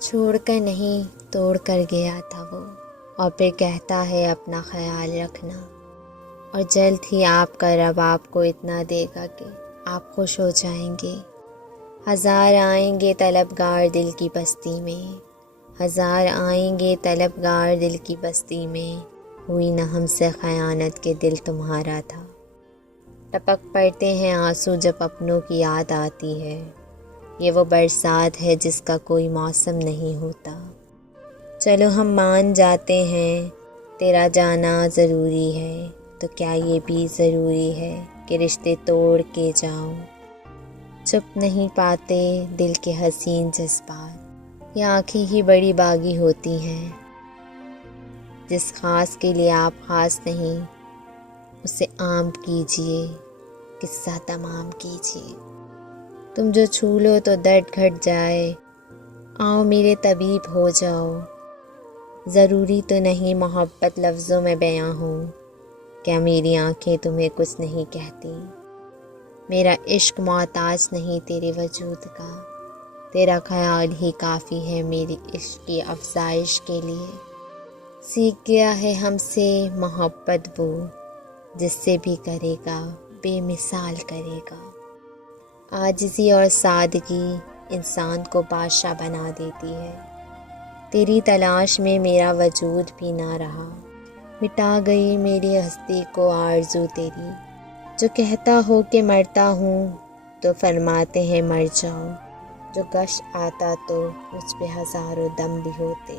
چھوڑ کر نہیں توڑ کر گیا تھا وہ، اور پھر کہتا ہے اپنا خیال رکھنا، اور جلد ہی آپ کا رب آپ کو اتنا دے گا کہ آپ خوش ہو جائیں گے۔ ہزار آئیں گے طلبگار دل کی بستی میں، ہزار آئیں گے طلبگار دل کی بستی میں، ہوئی نہ ہم سے خیانت کے دل تمہارا تھا۔ ٹپک پڑتے ہیں آنسو جب اپنوں کی یاد آتی ہے، یہ وہ برسات ہے جس کا کوئی موسم نہیں ہوتا۔ چلو ہم مان جاتے ہیں تیرا جانا ضروری ہے، تو کیا یہ بھی ضروری ہے کہ رشتے توڑ کے جاؤں؟ چھپ نہیں پاتے دل کے حسین جذبات، یہ آنکھیں ہی بڑی باغی ہوتی ہیں۔ جس خاص کے لیے آپ خاص نہیں، اسے عام کیجئے، قصہ تمام کیجئے۔ تم جو چھو لو تو درد گھٹ جائے، آؤ میرے طبیب ہو جاؤ۔ ضروری تو نہیں محبت لفظوں میں بیاں ہو، کیا میری آنکھیں تمہیں کچھ نہیں کہتی؟ میرا عشق محتاج نہیں تیرے وجود کا، تیرا خیال ہی کافی ہے میری عشق کی افزائش کے لیے۔ سیکھ گیا ہے ہم سے محبت وہ، جس سے بھی کرے گا بے مثال کرے گا۔ عاجزی اور سادگی انسان کو بادشاہ بنا دیتی ہے۔ تیری تلاش میں میرا وجود بھی نہ رہا، مٹا گئی میری ہستی کو آرزو تیری۔ جو کہتا ہو کہ مرتا ہوں تو فرماتے ہیں مر جاؤ، جو غش آتا تو مجھ پہ ہزاروں دم بھی ہوتے۔